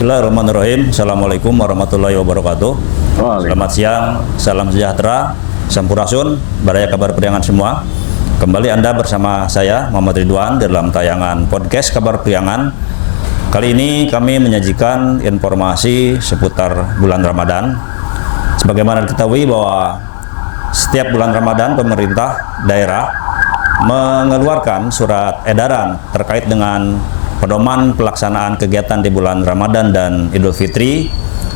Bismillahirrahmanirrahim. Assalamualaikum warahmatullahi wabarakatuh. Selamat siang, salam sejahtera, sampurasun, baraya kabar priangan semua. Kembali Anda bersama saya Muhammad Ridwan dalam tayangan podcast Kabar Priangan. Kali ini kami menyajikan informasi seputar bulan Ramadan. Sebagaimana diketahui bahwa setiap bulan Ramadan pemerintah daerah mengeluarkan surat edaran terkait dengan pedoman pelaksanaan kegiatan di bulan Ramadan dan Idul Fitri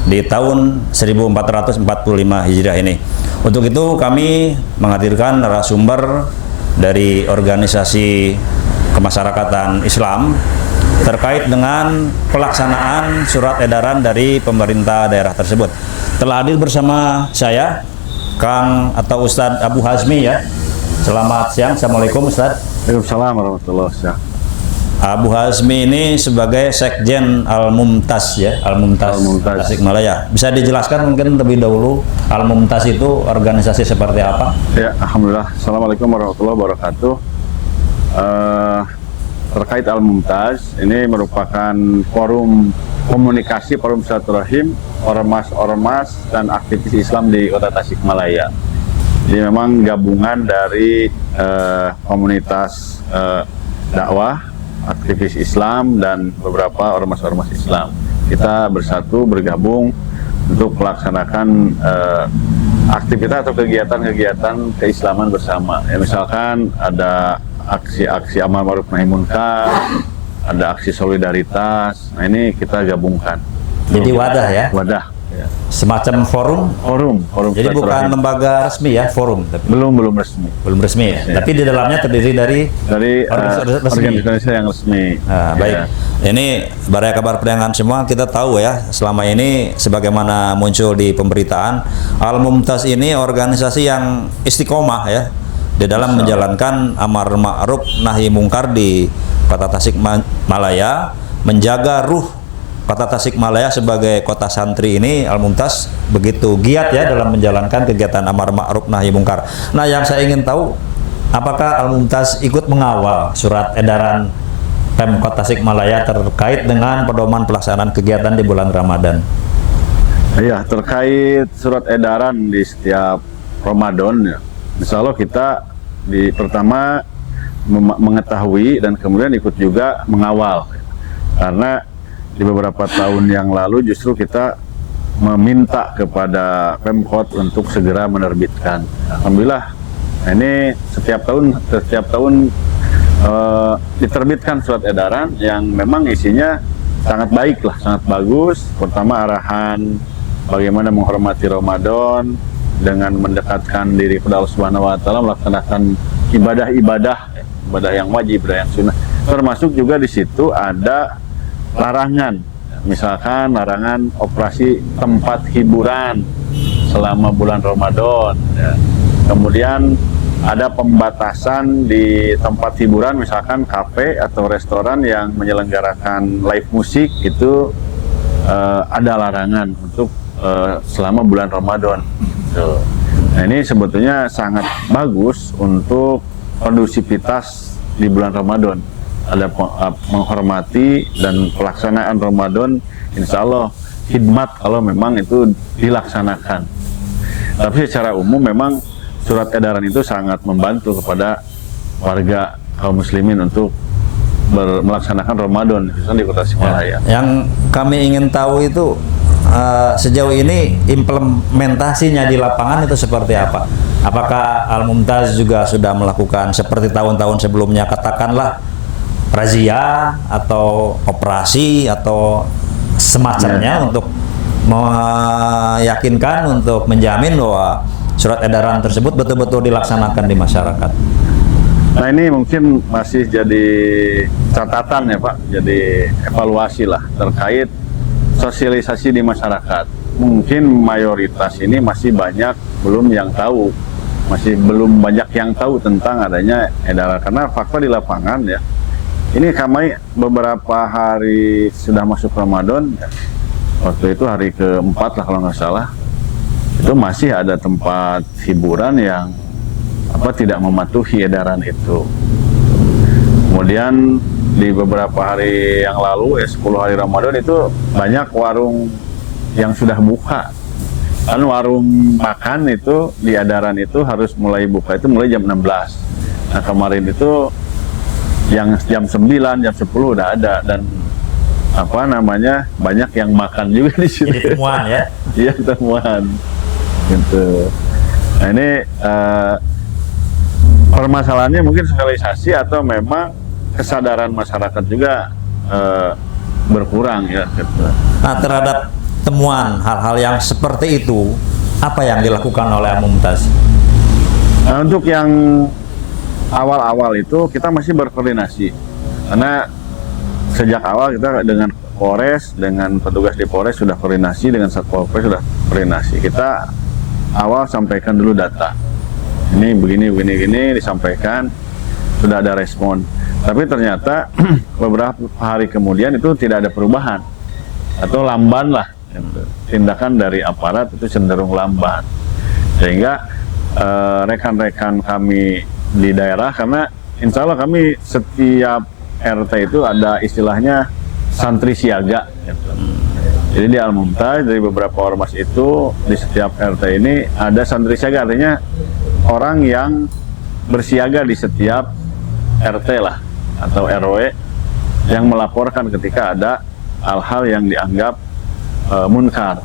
di tahun 1445 Hijriah ini. Untuk itu kami menghadirkan narasumber dari organisasi kemasyarakatan Islam terkait dengan pelaksanaan surat edaran dari pemerintah daerah tersebut. Telah hadir bersama saya Kang atau Ustadz Abu Hazmi ya. Selamat siang. Assalamualaikum Ustadz. Waalaikumsalam warahmatullahi wabarakatuh. Abu Hazmi ini sebagai Sekjen Al-Mumtaz ya, Al-Mumtaz Tasikmalaya. Bisa dijelaskan mungkin lebih dahulu Al-Mumtaz itu organisasi seperti apa? Ya, alhamdulillah. Assalamualaikum warahmatullahi wabarakatuh. Terkait Al-Mumtaz, ini merupakan forum komunikasi, forum silaturahim ormas-ormas dan aktivis Islam di Kota Tasikmalaya. Jadi memang gabungan dari komunitas dakwah, aktivis Islam dan beberapa ormas-ormas Islam. Kita bersatu bergabung untuk melaksanakan aktivitas atau kegiatan-kegiatan keislaman bersama. Ya, misalkan ada aksi-aksi amal ma'ruf nahi munkar, ada aksi solidaritas. Nah, ini kita gabungkan. Jadi wadah ya? Wadah. Ya. Semacam forum? Forum. Jadi bukan lembaga resmi ya, forum? Tapi belum resmi. Belum resmi ya? Tapi di dalamnya terdiri dari organisasi yang resmi. Nah, baik. Ya. Ini baraya kabar priangan semua, kita tahu ya, selama ini sebagaimana muncul di pemberitaan, Al-Mumtaz ini organisasi yang istiqomah ya, di dalam menjalankan amar ma'ruf nahi mungkar di Kota Tasikmalaya, menjaga ruh Kota Tasikmalaya sebagai kota santri ini. Al-Mumtaz begitu giat ya dalam menjalankan kegiatan amar ma'ruf nahi mungkar. Nah, yang saya ingin tahu, apakah Al-Mumtaz ikut mengawal surat edaran Pemkot Tasikmalaya terkait dengan pedoman pelaksanaan kegiatan di bulan Ramadan? Iya, terkait surat edaran di setiap Ramadan ya. Insya Allah kita pertama mengetahui dan kemudian ikut juga mengawal. Karena di beberapa tahun yang lalu justru kita meminta kepada Pemkot untuk segera menerbitkan. Alhamdulillah, ini setiap tahun diterbitkan surat edaran yang memang isinya sangat baik lah, sangat bagus. Pertama arahan bagaimana menghormati Ramadan dengan mendekatkan diri kepada Allah Subhanahu wa taala, melaksanakan ibadah yang wajib dan yang sunnah. Termasuk juga di situ ada larangan, misalkan larangan operasi tempat hiburan selama bulan Ramadan ya. Kemudian ada pembatasan di tempat hiburan, misalkan kafe atau restoran yang menyelenggarakan live musik itu ada larangan untuk selama bulan Ramadan. Nah, ini sebetulnya sangat bagus untuk kondusivitas di bulan Ramadan. Ada menghormati dan pelaksanaan Ramadan, insya Allah khidmat kalau memang itu dilaksanakan. Tapi secara umum memang surat edaran itu sangat membantu kepada warga kaum muslimin untuk melaksanakan Ramadan khususnya di Kota Tasikmalaya. Yang kami ingin tahu itu sejauh ini implementasinya di lapangan itu seperti apa? Apakah Al-Mumtaz juga sudah melakukan seperti tahun-tahun sebelumnya, katakanlah razia atau operasi atau semacamnya untuk meyakinkan, untuk menjamin bahwa surat edaran tersebut betul-betul dilaksanakan di masyarakat? Nah, ini mungkin masih jadi catatan ya Pak, jadi evaluasi lah terkait sosialisasi di masyarakat. Mungkin mayoritas ini masih banyak belum yang tahu, masih belum banyak yang tahu tentang adanya edaran, karena fakta di lapangan ya. Ini kami beberapa hari sudah masuk Ramadan, waktu itu hari keempat lah kalau nggak salah, itu masih ada tempat hiburan yang tidak mematuhi edaran itu. Kemudian di beberapa hari yang lalu, 10 hari Ramadan itu banyak warung yang sudah buka. Kan warung makan itu di Adaran itu harus mulai buka itu mulai jam 16. Nah kemarin itu yang jam 9, jam 10 udah ada, dan apa namanya, banyak yang makan juga di sini. Jadi temuan ya? Iya, temuan. Gitu. Nah ini permasalahannya mungkin sosialisasi atau memang kesadaran masyarakat juga berkurang ya. Gitu. Nah, terhadap temuan hal-hal yang seperti itu, apa yang dilakukan oleh Al-Mumtaz? Nah, untuk yang awal-awal itu kita masih berkoordinasi, karena sejak awal kita dengan Polres, dengan petugas di Polres sudah koordinasi, dengan Satpol PP sudah koordinasi. Kita awal sampaikan dulu data. Ini begini, disampaikan, sudah ada respon. Tapi ternyata beberapa hari kemudian itu tidak ada perubahan atau lamban lah. Tindakan dari aparat itu cenderung lamban. Sehingga rekan-rekan kami di daerah, karena insya Allah kami setiap RT itu ada istilahnya santri siaga. Jadi di Al-Mumtaz, dari beberapa ormas itu di setiap RT ini ada santri siaga, artinya orang yang bersiaga di setiap RT lah atau RW yang melaporkan ketika ada hal-hal yang dianggap munkar.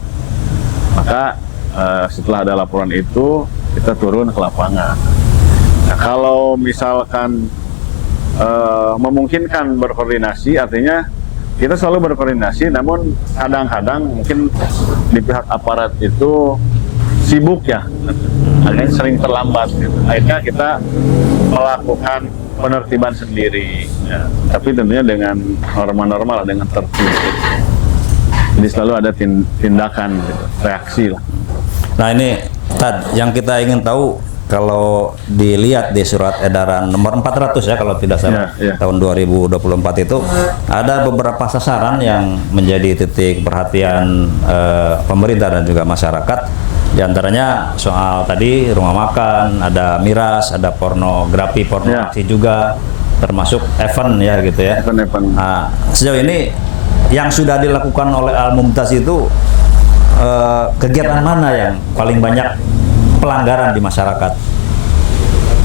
Maka setelah ada laporan itu kita turun ke lapangan. Nah, kalau misalkan memungkinkan berkoordinasi, artinya kita selalu berkoordinasi, namun kadang-kadang mungkin di pihak aparat itu sibuk ya, akhirnya sering terlambat. Akhirnya kita melakukan penertiban sendiri, ya. Tapi tentunya dengan norma-norma, dengan tertib. Jadi selalu ada tindakan, gitu, reaksi lah. Nah ini Tad, yang kita ingin tahu, kalau dilihat di surat edaran nomor 400 ya kalau tidak salah, tahun 2024 itu ada beberapa sasaran yang menjadi titik perhatian pemerintah dan juga masyarakat. Di antaranya soal tadi rumah makan, ada miras, ada pornografi, pornografi juga, termasuk event ya gitu ya. Event. Nah, sejauh ini yang sudah dilakukan oleh Al-Mumtaz itu kegiatan mana yang paling banyak pelanggaran di masyarakat?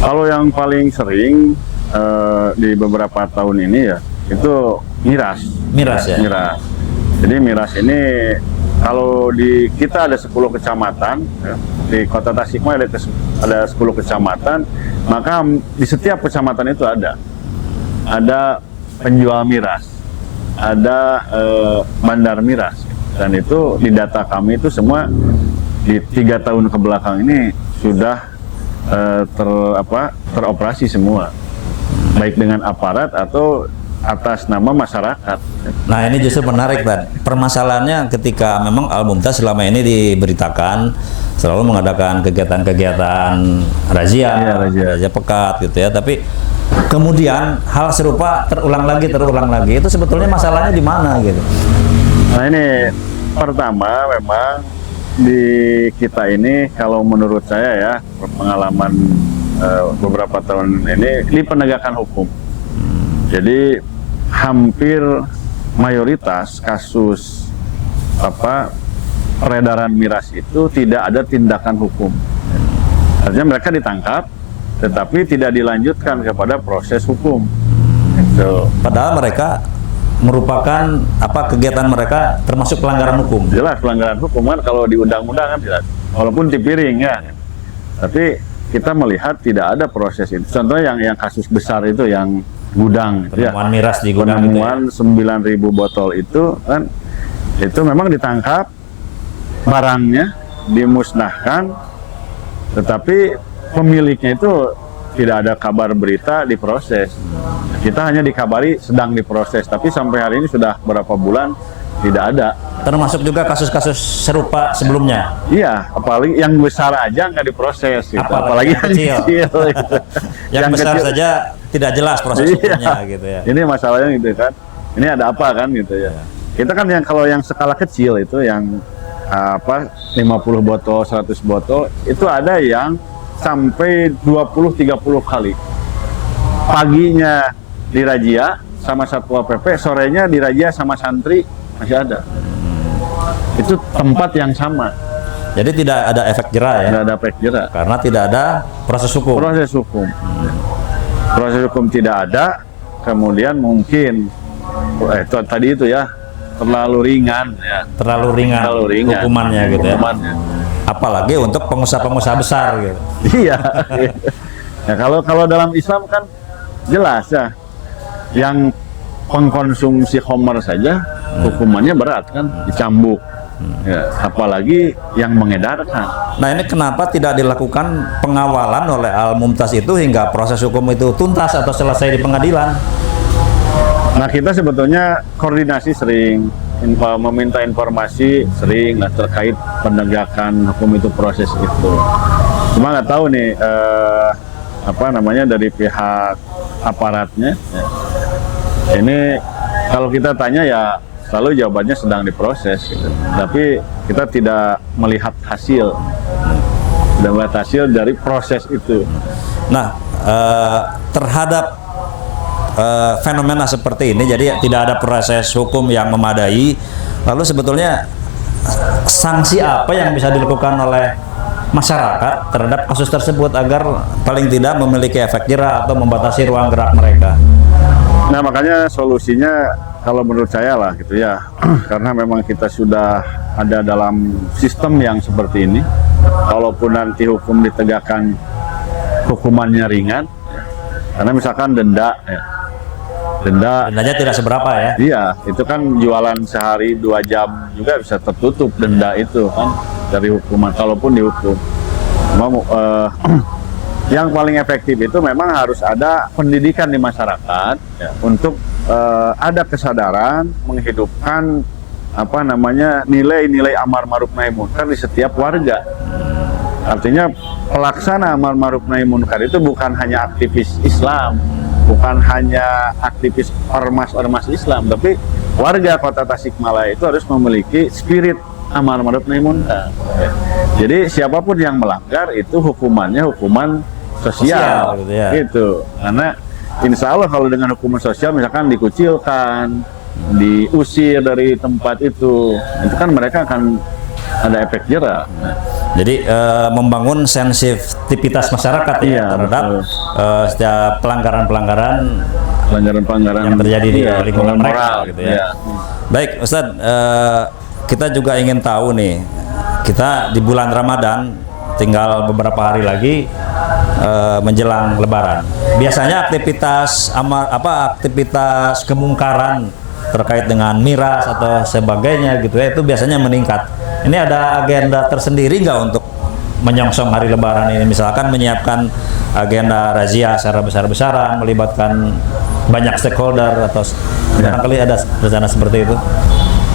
Kalau yang paling sering di beberapa tahun ini ya itu miras. Miras ya? Miras. Jadi miras ini kalau di kita ada 10 kecamatan, ya, di Kota Tasikmalaya ada 10 kecamatan, maka di setiap kecamatan itu ada penjual miras, ada bandar miras, dan itu di data kami itu semua di 3 tahun ke belakang ini sudah teroperasi semua, baik dengan aparat atau atas nama masyarakat. Nah ini justru menarik, Tad. Permasalahannya ketika memang Al-Mumtaz selama ini diberitakan selalu mengadakan kegiatan-kegiatan razia, razia pekat gitu ya, tapi kemudian hal serupa terulang lagi, itu sebetulnya masalahnya di mana gitu? Nah ini pertama memang di kita ini, kalau menurut saya ya, pengalaman beberapa tahun ini di penegakan hukum. Jadi hampir mayoritas kasus peredaran miras itu tidak ada tindakan hukum. Artinya mereka ditangkap, tetapi tidak dilanjutkan kepada proses hukum. Gitu. Padahal mereka merupakan kegiatan mereka termasuk pelanggaran hukum. Jelas pelanggaran hukum kan, kalau di undang-undang kan jelas. Walaupun di piring ya. Tapi kita melihat tidak ada proses itu. Contohnya yang kasus besar itu yang gudang, penemuan miras di gudang, penemuan itu ya? 9.000 botol itu kan, itu memang ditangkap, barangnya dimusnahkan, tetapi pemiliknya itu tidak ada kabar berita diproses. Kita hanya dikabari sedang diproses, tapi sampai hari ini sudah berapa bulan tidak ada. Termasuk juga kasus-kasus serupa sebelumnya. Iya, apalagi yang besar aja nggak diproses, gitu. Apalagi yang kecil. Gitu. yang besar kecil saja tidak jelas proses hukumnya, gitu ya. Ini masalahnya gitu kan. Ini ada apa kan gitu ya. Kita kan yang kalau yang skala kecil itu yang 50 botol, 100 botol, itu ada yang sampai 20-30 kali. Paginya dirazia sama Satpol PP, sorenya dirazia sama santri, masih ada. Itu tempat yang sama. Jadi tidak ada efek jera ya? Tidak ada efek jera. Karena tidak ada proses hukum. Proses hukum. Proses hukum tidak ada, kemudian mungkin tadi itu ya terlalu ringan ya. Terlalu ringan hukumannya gitu ya. Apalagi untuk pengusaha-pengusaha besar gitu. Iya. Ya kalau dalam Islam kan jelas ya. Yang pengkonsumsi khamar saja hukumannya berat kan, dicambuk. Ya, apalagi yang mengedarkan. Nah ini kenapa tidak dilakukan pengawalan oleh Al-Mumtaz itu hingga proses hukum itu tuntas atau selesai di pengadilan? Nah kita sebetulnya koordinasi sering, meminta informasi sering lah terkait penegakan hukum itu, proses itu. Cuma nggak tahu nih dari pihak aparatnya. Ya. Ini kalau kita tanya ya selalu jawabannya sedang diproses, gitu. Tapi kita tidak melihat hasil, dari proses itu. Nah, terhadap fenomena seperti ini, jadi tidak ada proses hukum yang memadai. Lalu sebetulnya sanksi apa yang bisa dilakukan oleh masyarakat terhadap kasus tersebut agar paling tidak memiliki efek jera atau membatasi ruang gerak mereka? Nah makanya solusinya kalau menurut saya lah gitu ya, karena memang kita sudah ada dalam sistem yang seperti ini, walaupun nanti hukum ditegakkan hukumannya ringan, karena misalkan denda ya. Dendanya tidak seberapa ya? Iya, itu kan jualan sehari 2 jam juga bisa tertutup denda itu kan dari hukuman, kalaupun dihukum. Yang paling efektif itu memang harus ada pendidikan di masyarakat ya, untuk ada kesadaran menghidupkan nilai-nilai amar ma'ruf nahi munkar di setiap warga. Artinya pelaksana amar ma'ruf nahi munkar itu bukan hanya aktivis Islam, bukan hanya aktivis ormas Islam, tapi warga Kota Tasikmalaya itu harus memiliki spirit amar ma'ruf nahi munkar. Ya. Jadi siapapun yang melanggar itu hukumannya hukuman sosial gitu, ya. Gitu. Karena insya Allah kalau dengan hukuman sosial misalkan dikucilkan, diusir dari tempat itu kan mereka akan ada efek jera. Jadi membangun sensitivitas masyarakat ya terhadap setiap pelanggaran yang terjadi di lingkungan mereka gitu ya. Iya. Baik Ustadz, kita juga ingin tahu nih, kita di bulan Ramadan tinggal beberapa hari lagi menjelang Lebaran. Biasanya aktivitas kemungkaran terkait dengan miras atau sebagainya gitu ya, itu biasanya meningkat. Ini ada agenda tersendiri nggak untuk menyongsong hari Lebaran ini? Misalkan menyiapkan agenda razia secara besar-besaran, melibatkan banyak stakeholder atau barangkali ada rencana seperti itu?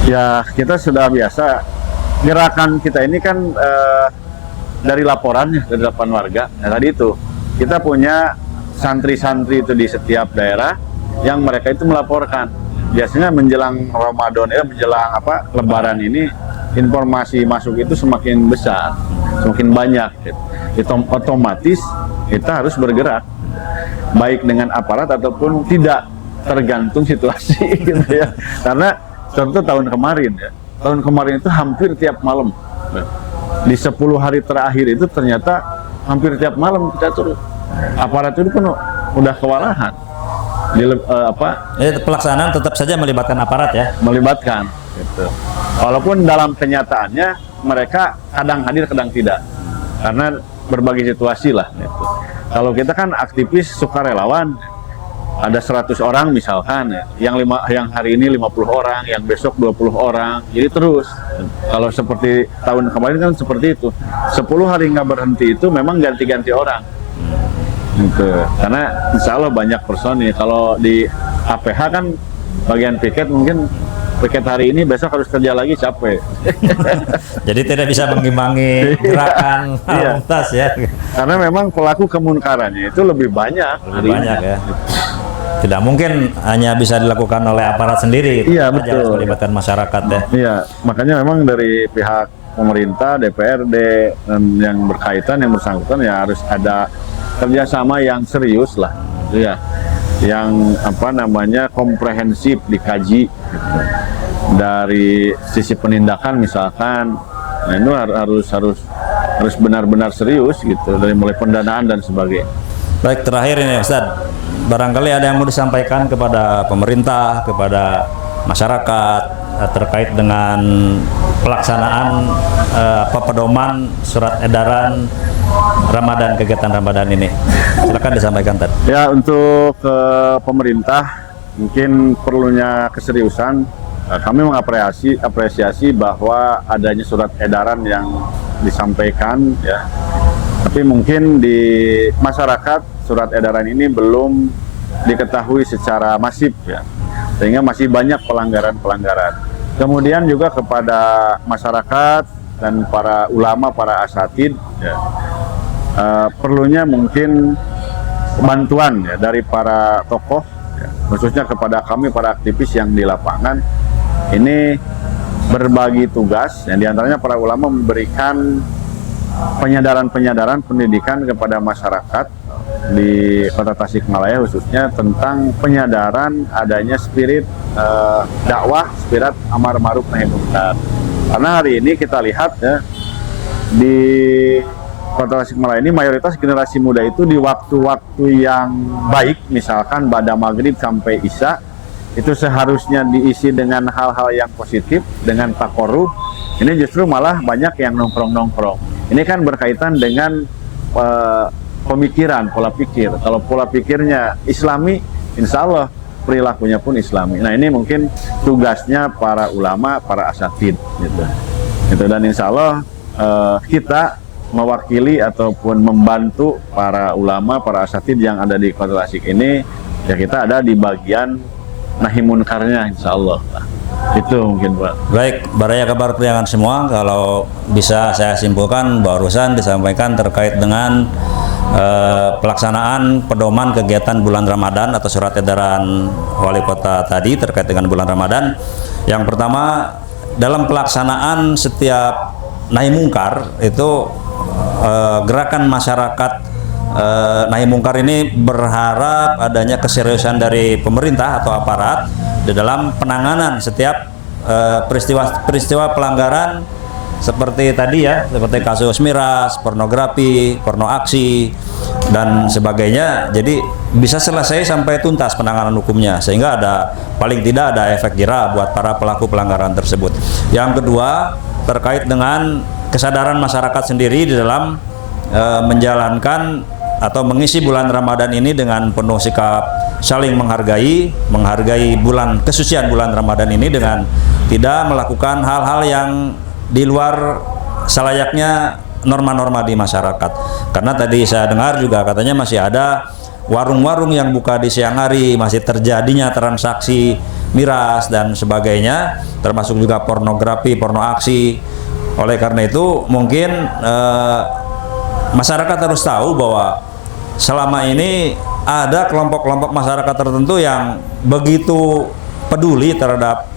Ya kita sudah biasa, gerakan kita ini kan dari laporannya dari 8 warga. Nah tadi itu kita punya santri-santri itu di setiap daerah yang mereka itu melaporkan. Biasanya menjelang Ramadan ya, menjelang Lebaran ini informasi masuk itu semakin besar, semakin banyak. Itu otomatis kita harus bergerak, baik dengan aparat ataupun tidak, tergantung situasi gitu ya. Karena contoh tahun kemarin itu hampir tiap malam. Di 10 hari terakhir itu ternyata hampir tiap malam kita turun. Aparat itu pun udah kewalahan. Pelaksanaan tetap saja melibatkan aparat ya? Melibatkan. Gitu. Walaupun dalam kenyataannya mereka kadang hadir, kadang tidak. Karena berbagai situasi lah. Gitu. Kalau kita kan aktivis sukarelawan, ada 100 orang misalkan ya, yang hari ini 50 orang, yang besok 20 orang, jadi terus. Kalau seperti tahun kemarin kan seperti itu, 10 hari nggak berhenti itu memang ganti-ganti orang gitu. Karena insya Allah banyak personil. Kalau di APH kan bagian piket, mungkin piket hari ini besok harus kerja lagi, capek. Jadi tidak bisa mengimbangi gerakan lintas ya. Karena memang pelaku kemunkarannya itu lebih banyak. Lebih banyak ya. Tidak mungkin hanya bisa dilakukan oleh aparat sendiri. Iya betul. Harus melibatkan masyarakat ya. Iya, makanya memang dari pihak pemerintah, DPRD dan yang berkaitan, yang bersangkutan ya harus ada kerjasama yang serius lah. Iya. yang komprehensif dikaji gitu. Dari sisi penindakan misalkan, nah itu harus benar-benar serius gitu, dari mulai pendanaan dan sebagainya. Baik, terakhir ini Ustadz, barangkali ada yang mau disampaikan kepada pemerintah, kepada masyarakat terkait dengan pelaksanaan pedoman surat edaran Ramadan, kegiatan Ramadan ini. Silakan disampaikan, Tad. Ya, untuk pemerintah mungkin perlunya keseriusan. Kami mengapresiasi bahwa adanya surat edaran yang disampaikan, ya. Tapi mungkin di masyarakat surat edaran ini belum diketahui secara masif, ya, sehingga masih banyak pelanggaran-pelanggaran. Kemudian juga kepada masyarakat dan para ulama, para asatid, ya, perlunya mungkin bantuan, ya, dari para tokoh, ya, khususnya kepada kami para aktivis yang di lapangan. Ini berbagi tugas, yang diantaranya para ulama memberikan penyadaran pendidikan kepada masyarakat di Kota Tasikmalaya khususnya tentang penyadaran adanya spirit dakwah, spirit amar ma'ruf nahi munkar. Karena hari ini kita lihat, ya, di Kota Tasikmalaya ini mayoritas generasi muda itu di waktu-waktu yang baik, misalkan pada maghrib sampai isya, itu seharusnya diisi dengan hal-hal yang positif, dengan takorup. Ini justru malah banyak yang nongkrong-nongkrong. Ini kan berkaitan dengan pemikiran, pola pikir. Kalau pola pikirnya Islami, insya Allah perilakunya pun Islami. Nah, ini mungkin tugasnya para ulama, para asatid, gitu. Dan insya Allah kita mewakili ataupun membantu para ulama, para asatid yang ada di Kota Tasik ini, ya kita ada di bagian nahi munkarnya, insya Allah. Itu mungkin, Pak. Baik, Baraya Kabar Priangan semua, kalau bisa saya simpulkan barusan disampaikan terkait dengan pelaksanaan pedoman kegiatan bulan Ramadan atau surat edaran wali kota tadi terkait dengan bulan Ramadan. Yang pertama, dalam pelaksanaan setiap nahi mungkar itu gerakan masyarakat nahi mungkar ini berharap adanya keseriusan dari pemerintah atau aparat di dalam penanganan setiap peristiwa pelanggaran seperti tadi, ya, seperti kasus miras, pornografi, porno aksi dan sebagainya. Jadi bisa selesai sampai tuntas penanganan hukumnya, sehingga paling tidak ada efek jera buat para pelaku pelanggaran tersebut. Yang kedua, terkait dengan kesadaran masyarakat sendiri di dalam menjalankan atau mengisi bulan Ramadan ini dengan penuh sikap saling menghargai kesucian bulan Ramadan ini dengan tidak melakukan hal-hal yang di luar selayaknya norma-norma di masyarakat. Karena tadi saya dengar juga katanya masih ada warung-warung yang buka di siang hari, masih terjadinya transaksi miras dan sebagainya, termasuk juga pornografi, porno aksi. Oleh karena itu mungkin masyarakat harus tahu bahwa selama ini ada kelompok-kelompok masyarakat tertentu yang begitu peduli terhadap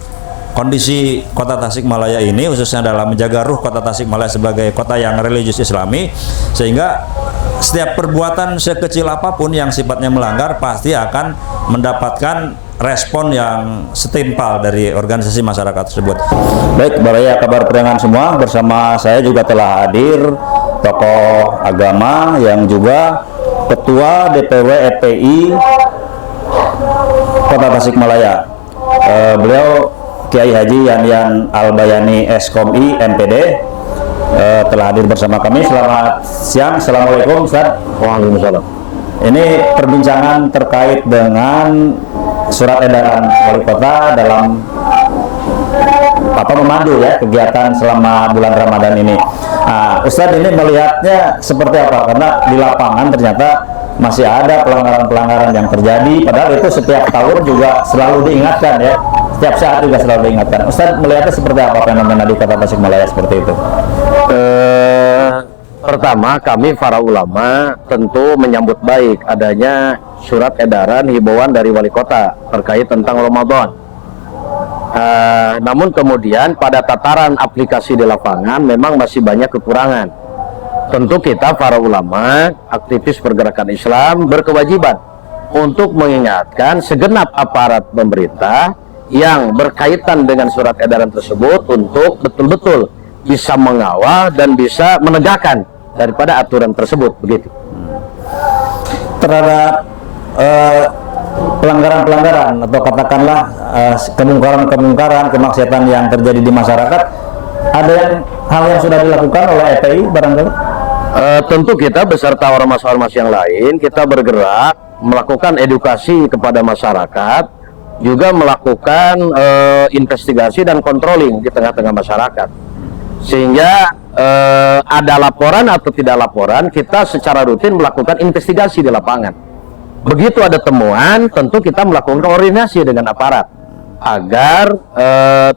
kondisi Kota Tasikmalaya ini, khususnya dalam menjaga ruh Kota Tasikmalaya sebagai kota yang religius Islami, sehingga setiap perbuatan sekecil apapun yang sifatnya melanggar pasti akan mendapatkan respon yang setimpal dari organisasi masyarakat tersebut. Baik, Baraya Kabar Priangan semua, bersama saya juga telah hadir tokoh agama yang juga Ketua DPW FPI Kota Tasikmalaya. Beliau Kiai Haji Yanyan Albayani SKOMI MPD telah hadir bersama kami. Selamat siang, Assalamualaikum Ustaz. Waalaikumsalam. Ini perbincangan terkait dengan surat edaran wali kota dalam memandu, ya, kegiatan selama bulan Ramadan ini. Nah, Ustadz ini melihatnya seperti apa? Karena di lapangan ternyata masih ada pelanggaran-pelanggaran yang terjadi, padahal itu setiap tahun juga selalu diingatkan, ya. Setiap saat juga selalu diingatkan. Ustadz melihatnya seperti apa fenomena di Kota Tasikmalaya seperti itu? Pertama, kami para ulama tentu menyambut baik adanya surat edaran himbauan dari wali kota terkait tentang Ramadan. Namun kemudian pada tataran aplikasi di lapangan memang masih banyak kekurangan. Tentu kita para ulama, aktivis pergerakan Islam berkewajiban untuk mengingatkan segenap aparat pemerintah yang berkaitan dengan surat edaran tersebut untuk betul-betul bisa mengawal dan bisa menegakkan daripada aturan tersebut, begitu. Terhadap pelanggaran-pelanggaran atau katakanlah kemungkaran-kemungkaran, kemaksiatan yang terjadi di masyarakat, ada hal yang sudah dilakukan oleh FPI barangkali? Tentu kita beserta ormas-ormas yang lain, kita bergerak melakukan edukasi kepada masyarakat, juga melakukan investigasi dan controlling di tengah-tengah masyarakat. Sehingga ada laporan atau tidak laporan, kita secara rutin melakukan investigasi di lapangan. Begitu ada temuan, tentu kita melakukan koordinasi dengan aparat agar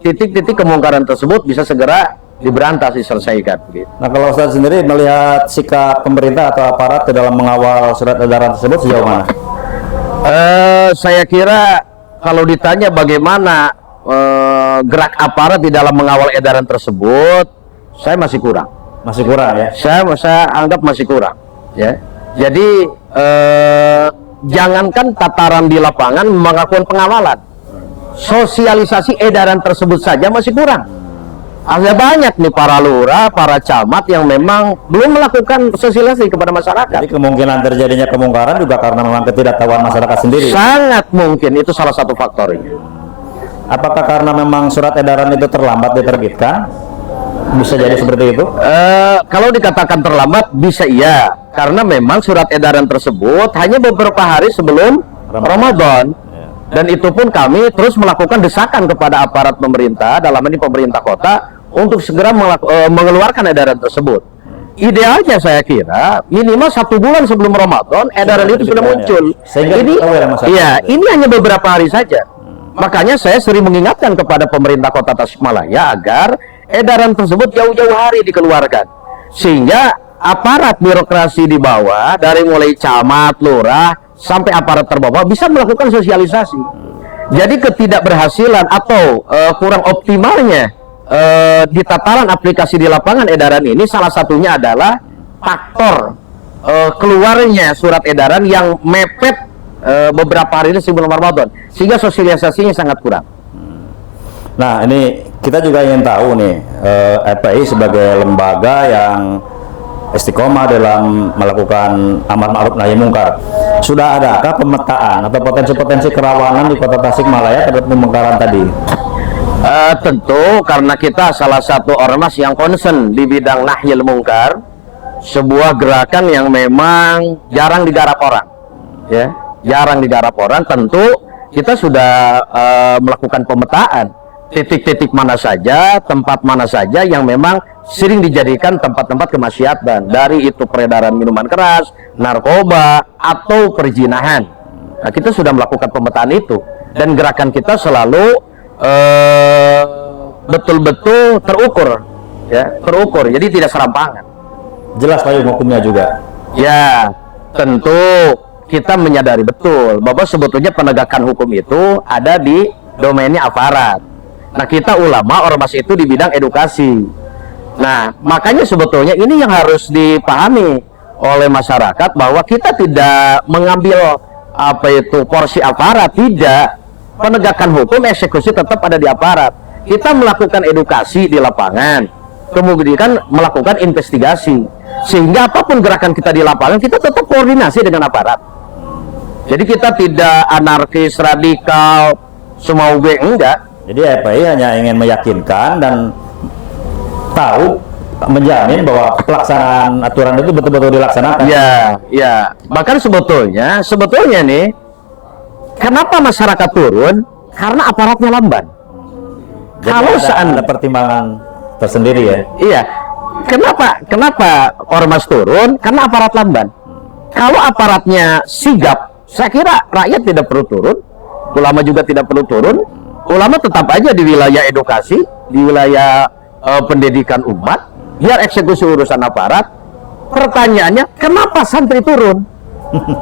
titik-titik kemungkaran tersebut bisa segera diberantas, diselesaikan. Gitu. Nah, kalau Ustaz sendiri melihat sikap pemerintah atau aparat ke dalam mengawal surat edaran tersebut sejauh mana? Saya kira kalau ditanya bagaimana gerak aparat di dalam mengawal edaran tersebut, saya masih kurang. Masih kurang ya? Saya anggap masih kurang. Ya, jadi jangankan tataran di lapangan melakukan pengawalan, sosialisasi edaran tersebut saja masih kurang. Ada banyak nih para lurah, para camat yang memang belum melakukan sosialisasi kepada masyarakat. Jadi kemungkinan terjadinya kemungkaran juga karena memang ketidaktahuan masyarakat sendiri. Sangat mungkin itu salah satu faktornya. Apakah karena memang surat edaran itu terlambat diterbitkan? Bisa jadi seperti itu? Kalau dikatakan terlambat bisa iya, karena memang surat edaran tersebut hanya beberapa hari sebelum Ramadan. Dan itu pun kami terus melakukan desakan kepada aparat pemerintah, dalam ini pemerintah kota, untuk segera mengeluarkan edaran tersebut. Idealnya saya kira minimal 1 bulan sebelum Ramadan edaran itu sudah muncul. Ini hanya beberapa hari saja. Makanya saya sering mengingatkan kepada pemerintah kota Tasikmalaya agar edaran tersebut jauh-jauh hari dikeluarkan, sehingga aparat birokrasi di bawah dari mulai camat, lurah sampai aparat terbawah bisa melakukan sosialisasi. Jadi ketidakberhasilan atau kurang optimalnya di tataran aplikasi di lapangan edaran ini salah satunya adalah faktor keluarnya surat edaran yang mepet beberapa hari ini sebelum Ramadan, sehingga sosialisasinya sangat kurang. Nah, ini kita juga ingin tahu nih, FPI sebagai lembaga yang istiqomah dalam melakukan amar ma'ruf nahi mungkar, sudah adakah pemetaan atau potensi-potensi kerawanan di Kota Tasikmalaya terhadap pemungkaran tadi? Tentu karena kita salah satu ormas yang concern di bidang nahyil mungkar, sebuah gerakan yang memang jarang digarap orang, ya, jarang digarap orang. Tentu kita sudah melakukan pemetaan titik-titik mana saja, tempat mana saja yang memang sering dijadikan tempat-tempat kemaksiatan, dari itu peredaran minuman keras, narkoba, atau perzinahan. Nah, kita sudah melakukan pemetaan itu, dan gerakan kita selalu betul-betul terukur, ya, terukur, jadi tidak serampangan. Jelas payung hukumnya juga. Ya, tentu kita menyadari betul bahwa sebetulnya penegakan hukum itu ada di domainnya aparat. Nah, kita ulama ormas itu di bidang edukasi. Nah, makanya sebetulnya ini yang harus dipahami oleh masyarakat, bahwa kita tidak mengambil porsi aparat, tidak. Penegakan hukum, eksekusi tetap ada di aparat. Kita melakukan edukasi di lapangan, kemudian melakukan investigasi, sehingga apapun gerakan kita di lapangan, kita tetap koordinasi dengan aparat. Jadi kita tidak anarkis, radikal, semau gue, enggak. Jadi FPI hanya ingin meyakinkan dan tahu, menjamin bahwa pelaksanaan aturan itu betul-betul dilaksanakan. Ya, ya. Bahkan sebetulnya nih, kenapa masyarakat turun? Karena aparatnya lamban. Jadi kalau ada pertimbangan tersendiri ya. Iya. Kenapa ormas turun? Karena aparat lamban. Kalau aparatnya sigap, saya kira rakyat tidak perlu turun, ulama juga tidak perlu turun. Ulama tetap aja di wilayah edukasi, di wilayah pendidikan umat, biar eksekusi urusan aparat. Pertanyaannya, kenapa santri turun?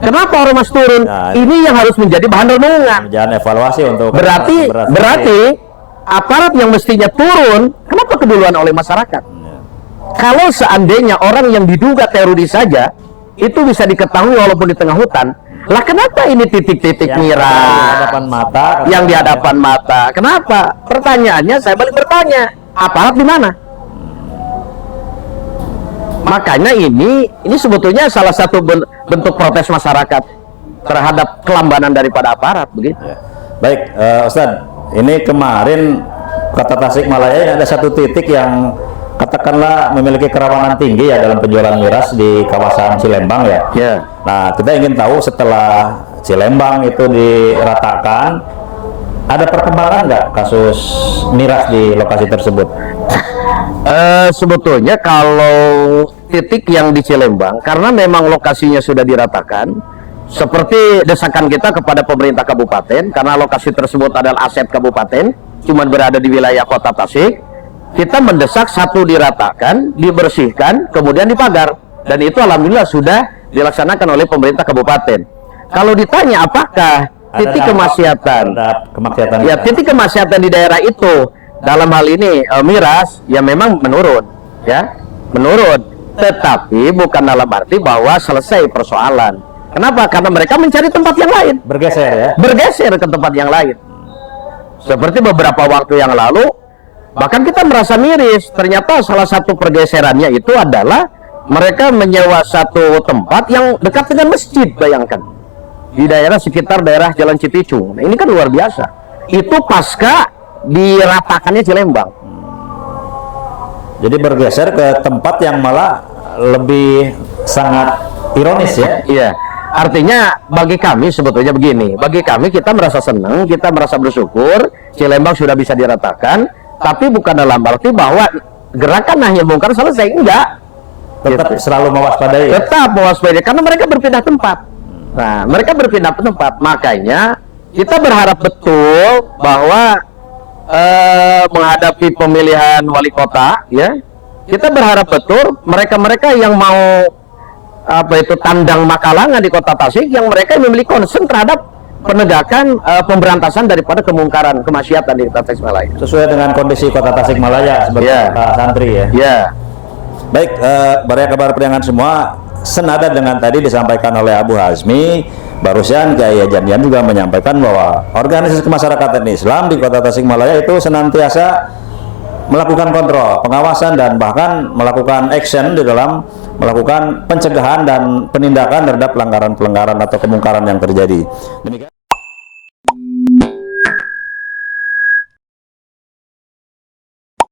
Kenapa ormas turun? Nah, ini yang harus menjadi bahan renungan. Jangan evaluasi untuk berarti aparat yang mestinya turun, kenapa keduluan oleh masyarakat? Kalau seandainya orang yang diduga teroris saja itu bisa diketahui walaupun di tengah hutan, Lah kenapa ini titik-titik Yang di miras hadapan mata, yang di hadapan mata? Kenapa? Pertanyaannya saya balik bertanya, aparat di mana? Makanya ini sebetulnya salah satu bentuk protes masyarakat terhadap kelambanan daripada aparat begitu. Ya. Baik, Ustadz, ini kemarin Kota Tasikmalaya ada satu titik yang katakanlah memiliki kerawanan tinggi ya dalam penjualan miras di kawasan Cilembang ya. Ya. Nah, kita ingin tahu setelah Cilembang itu diratakan, ada perkembangan nggak kasus miras di lokasi tersebut? Sebetulnya kalau titik yang di Cilembang, karena memang lokasinya sudah diratakan, seperti desakan kita kepada pemerintah kabupaten, karena lokasi tersebut adalah aset kabupaten, cuma berada di wilayah Kota Tasik, kita mendesak satu diratakan, dibersihkan, kemudian dipagar, dan itu alhamdulillah sudah dilaksanakan oleh pemerintah kabupaten. Kalau ditanya apakah titik kemaksiatan, ya titik kemaksiatan di daerah itu dalam hal ini miras ya memang menurun, ya menurun. Tetapi bukan dalam arti bahwa selesai persoalan. Kenapa? Karena mereka mencari tempat yang lain. Bergeser ya? Bergeser ke tempat yang lain. Seperti beberapa waktu yang lalu, bahkan kita merasa miris. Ternyata salah satu pergeserannya itu adalah mereka menyewa satu tempat yang dekat dengan masjid, bayangkan. Di daerah sekitar daerah Jalan Cipicung. Nah, ini kan luar biasa. Itu pasca diratakannya Cilembang. Jadi bergeser ke tempat yang malah lebih sangat ironis ya? Iya. Artinya bagi kami sebetulnya begini, bagi kami kita merasa senang, kita merasa bersyukur Cilembang sudah bisa diratakan, tapi bukan dalam arti bahwa gerakan nahi mungkar selesai, enggak. Tetap selalu mewaspadai. Tetap mewaspadai karena mereka berpindah tempat. Nah, mereka berpindah tempat, makanya kita berharap betul bahwa menghadapi pemilihan wali kota, ya, kita berharap betul mereka-mereka yang mau tandang makalangan di Kota Tasik, yang mereka memiliki concern terhadap penegakan pemberantasan daripada kemungkaran kemaksiatan di Kota Tasikmalaya. Sesuai dengan kondisi Kota Tasikmalaya sebagai santri ya. Ya. Baik, Baraya Kabar Priangan semua, senada dengan tadi disampaikan oleh Abu Hazmi, barusan Kiai Janjan juga menyampaikan bahwa organisasi kemasyarakatan Islam di Kota Tasikmalaya itu senantiasa melakukan kontrol, pengawasan, dan bahkan melakukan action di dalam melakukan pencegahan dan penindakan terhadap pelanggaran-pelanggaran atau kemungkaran yang terjadi. Demikian.